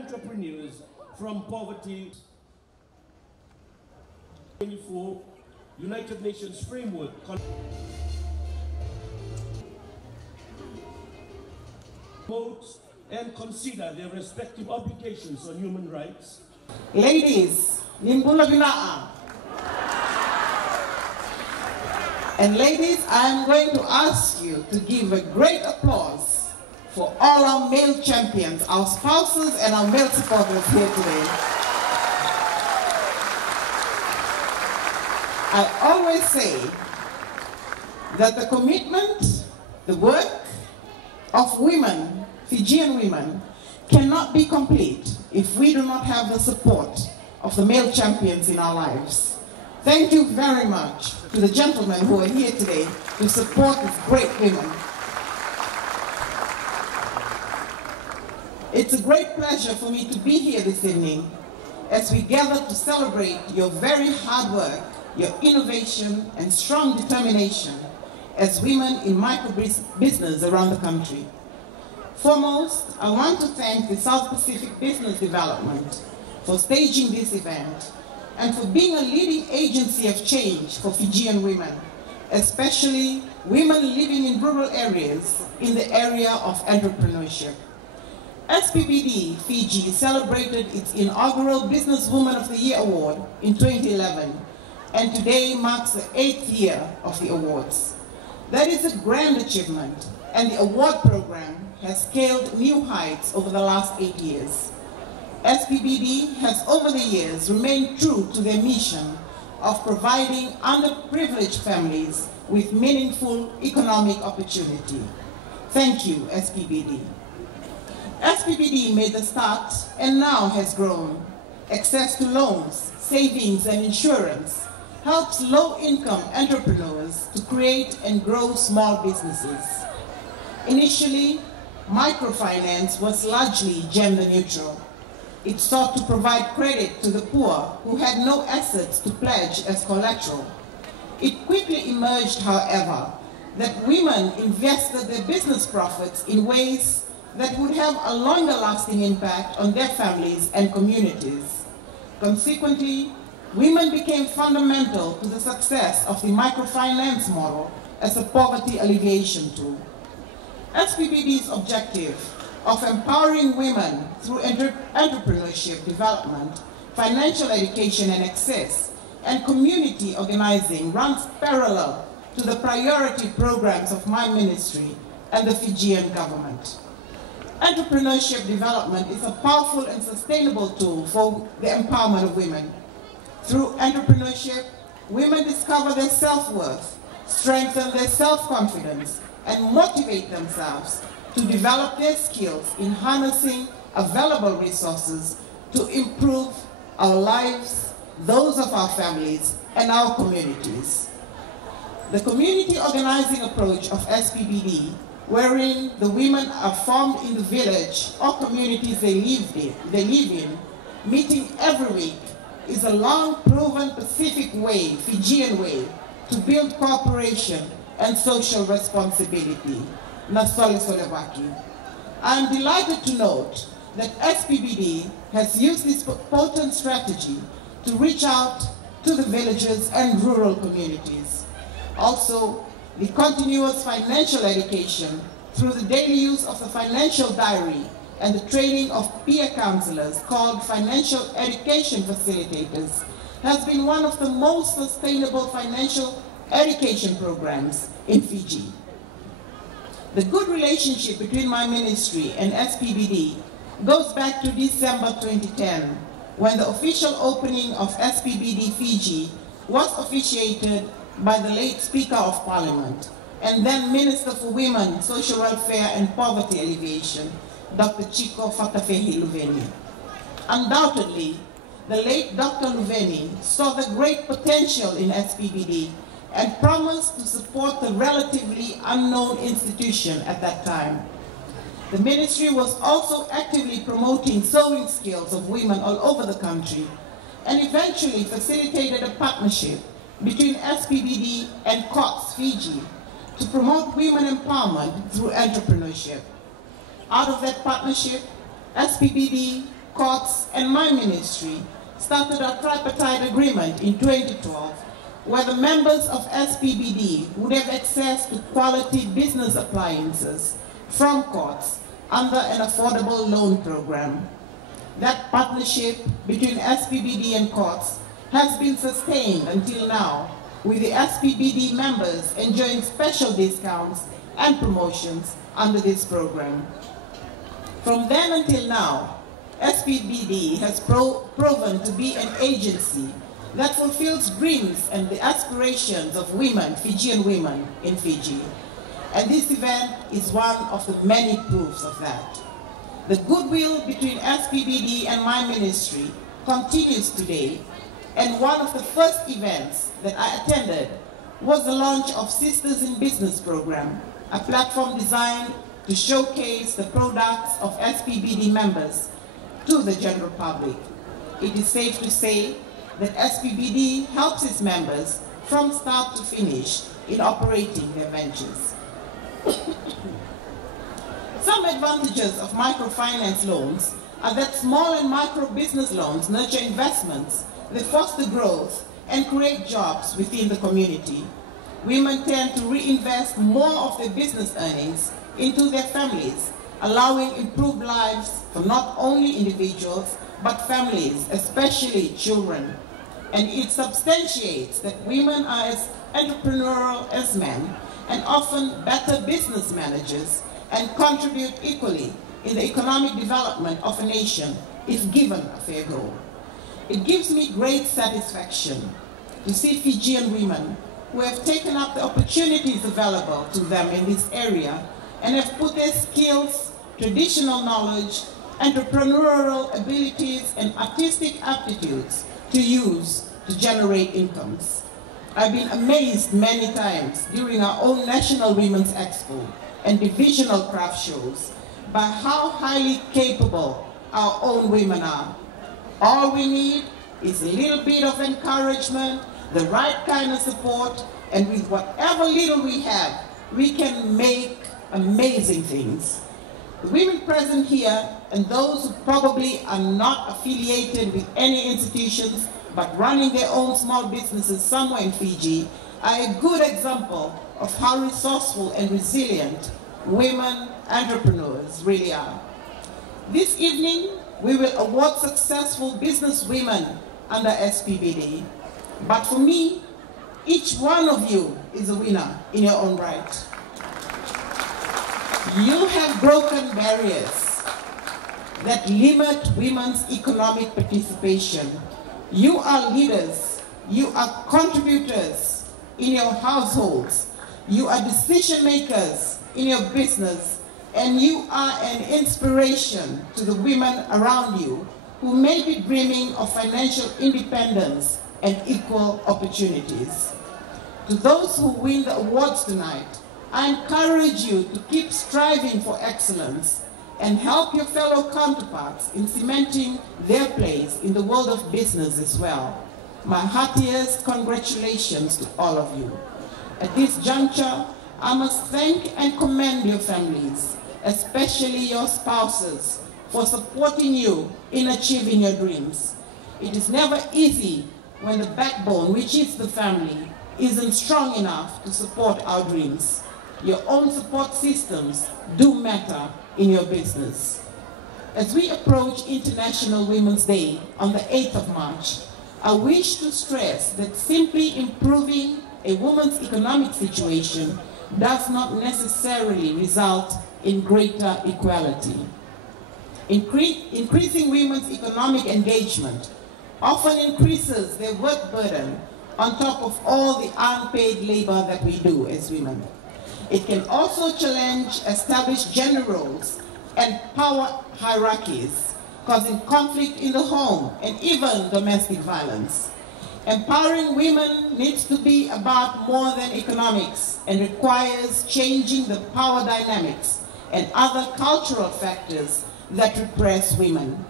entrepreneurs from poverty. 24 United Nations framework. Promote and consider their respective obligations on human rights. Ladies, and ladies, I am going to ask you to give a great applause for all our male champions, our spouses and our male supporters here today. I always say that the commitment, the work of women, Fijian women, cannot be complete if we do not have the support of the male champions in our lives. Thank you very much to the gentlemen who are here today to support these great women. It's a great pleasure for me to be here this evening as we gather to celebrate your very hard work, your innovation and strong determination as women in micro-business around the country. Foremost, I want to thank the South Pacific Business Development for staging this event and for being a leading agency of change for Fijian women, especially women living in rural areas in the area of entrepreneurship. SPBD Fiji celebrated its inaugural Businesswoman of the Year award in 2011, and today marks the 8th year of the awards. That is a grand achievement, and the award program has scaled new heights over the last 8 years. SPBD has over the years remained true to their mission of providing underprivileged families with meaningful economic opportunity. Thank you, SPBD. SPBD made the start and now has grown. Access to loans, savings and insurance helps low-income entrepreneurs to create and grow small businesses. Initially, microfinance was largely gender neutral. It sought to provide credit to the poor who had no assets to pledge as collateral. It quickly emerged, however, that women invested their business profits in ways that would have a longer lasting impact on their families and communities. Consequently, women became fundamental to the success of the microfinance model as a poverty alleviation tool. SPBD's objective of empowering women through entrepreneurship development, financial education and access, and community organizing runs parallel to the priority programs of my ministry and the Fijian government. Entrepreneurship development is a powerful and sustainable tool for the empowerment of women. Through entrepreneurship, women discover their self-worth, strengthen their self-confidence, and motivate themselves to develop their skills in harnessing available resources to improve our lives, those of our families, and our communities. The community organizing approach of SPBD, wherein the women are formed in the village or communities they live in, meeting every week, is a long-proven Pacific way, Fijian way, to build cooperation and social responsibility. I am delighted to note that SPBD has used this potent strategy to reach out to the villages and rural communities. Also, the continuous financial education through the daily use of the financial diary and the training of peer counselors called financial education facilitators has been one of the most sustainable financial education programs in Fiji. The good relationship between my ministry and SPBD goes back to December 2010, when the official opening of SPBD Fiji was officiated by the late Speaker of Parliament and then Minister for Women, Social Welfare and Poverty Alleviation, Dr. Chico Fatafehi Luveni. Undoubtedly, the late Dr. Luveni saw the great potential in SPBD and promised to support the relatively unknown institution at that time. The ministry was also actively promoting sewing skills of women all over the country and eventually facilitated a partnership between SPBD and COTS Fiji to promote women empowerment through entrepreneurship. Out of that partnership, SPBD courts, and my ministry started a tripartite agreement in 2012 where the members of SPBD would have access to quality business appliances from courts under an affordable loan program. That partnership between SPBD and courts has been sustained until now, with the SPBD members enjoying special discounts and promotions under this program. From then until now, SPBD has proven to be an agency that fulfills dreams and the aspirations of women, Fijian women in Fiji. And this event is one of the many proofs of that. The goodwill between SPBD and my ministry continues today, and one of the first events that I attended was the launch of Sisters in Business program, a platform designed to showcase the products of SPBD members to the general public. It is safe to say that SPBD helps its members from start to finish in operating their ventures. Some advantages of microfinance loans are that small and micro business loans nurture investments, they foster growth and create jobs within the community. Women tend to reinvest more of their business earnings into their families, allowing improved lives for not only individuals but families, especially children. And it substantiates that women are as entrepreneurial as men and often better business managers and contribute equally in the economic development of a nation if given a fair go. It gives me great satisfaction to see Fijian women who have taken up the opportunities available to them in this area and have put their skills, traditional knowledge, entrepreneurial abilities, and artistic aptitudes to use to generate incomes. I've been amazed many times during our own National Women's Expo and divisional craft shows by how highly capable our own women are. All we need is a little bit of encouragement, the right kind of support, and with whatever little we have, we can make amazing things. The women present here and those who probably are not affiliated with any institutions but running their own small businesses somewhere in Fiji are a good example of how resourceful and resilient women entrepreneurs really are. This evening, we will award successful business women under SPBD. But for me, each one of you is a winner in your own right. You have broken barriers that limit women's economic participation. You are leaders. You are contributors in your households. You are decision makers in your business. And you are an inspiration to the women around you who may be dreaming of financial independence and equal opportunities. To those who win the awards tonight, I encourage you to keep striving for excellence and help your fellow counterparts in cementing their place in the world of business as well. My heartiest congratulations to all of you. At this juncture, I must thank and commend your families, especially your spouses, for supporting you in achieving your dreams. It is never easy when the backbone, which is the family, isn't strong enough to support our dreams. Your own support systems do matter in your business. As we approach International Women's Day on the 8th of March, I wish to stress that simply improving a woman's economic situation does not necessarily result in greater equality. Increasing women's economic engagement often increases their work burden on top of all the unpaid labor that we do as women. It can also challenge established gender roles and power hierarchies, causing conflict in the home and even domestic violence. Empowering women needs to be about more than economics and requires changing the power dynamics and other cultural factors that repress women,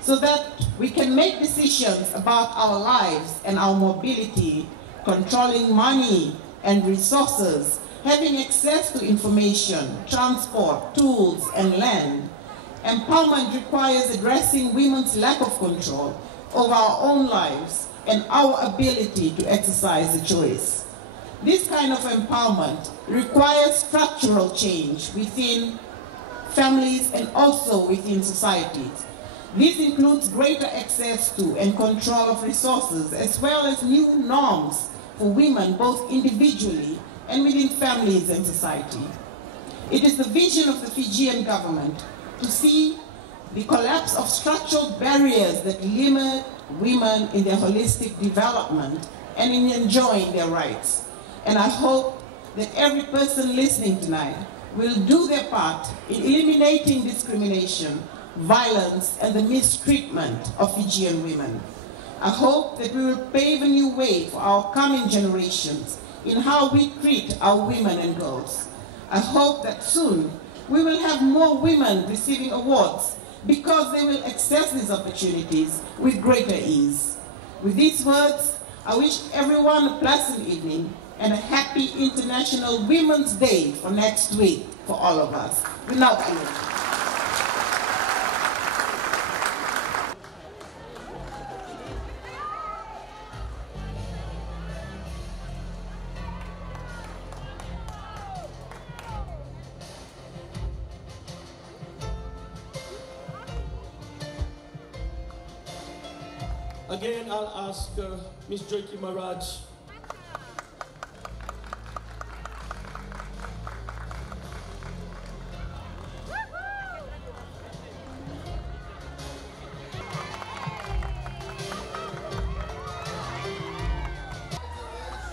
so that we can make decisions about our lives and our mobility, controlling money and resources, having access to information, transport, tools, and land, Empowerment requires addressing women's lack of control over our own lives and our ability to exercise a choice. This kind of empowerment requires structural change within families and also within societies. This includes greater access to and control of resources, as well as new norms for women both individually and within families and society. It is the vision of the Fijian government to see the collapse of structural barriers that limit women in their holistic development and in enjoying their rights. And I hope that every person listening tonight will do their part in eliminating discrimination, violence, and the mistreatment of Fijian women. I hope that we will pave a new way for our coming generations in how we treat our women and girls. I hope that soon we will have more women receiving awards because they will access these opportunities with greater ease. With these words, I wish everyone a pleasant evening and a happy International Women's Day for next week for all of us. Without you. Again, I'll ask Ms. Joyki Maraj.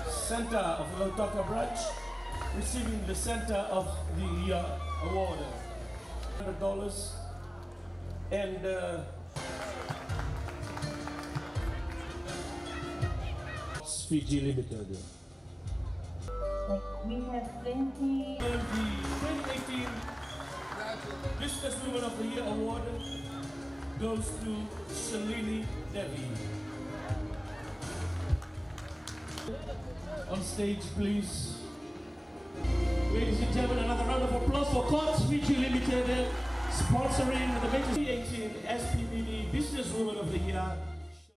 Center of the Lautaka branch, receiving the Center of the Award, $100, and Fiji Limited. We have plenty. The 2018 Businesswoman of the Year Award goes to Shalini Devi. On stage, please. Ladies and gentlemen, another round of applause for Courts Fiji Limited, sponsoring the 2018 SPBD Businesswoman of the Year